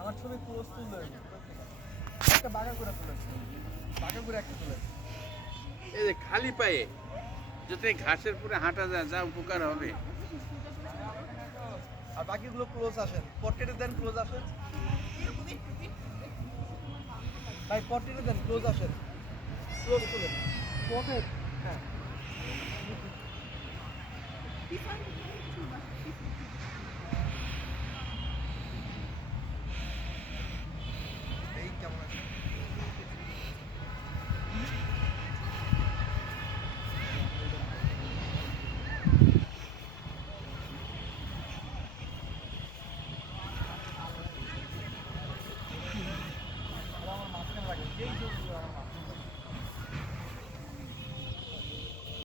আমার ছবি ক্লোজ তুললেন একটা বাঘা করে তুলেছে বাঘা করে একটা তুলেছে এই যে খালি পায়ে যদি ঘাসের পুরে হাঁটা যায় যা উপকার হবে। আর বাকিগুলো ক্লোজ আসেন পটকেটে দেন ক্লোজ আসেন ভাই পটকেটে দেন ক্লোজ আসেন ক্লোজ তুলেন পকেট হ্যাঁ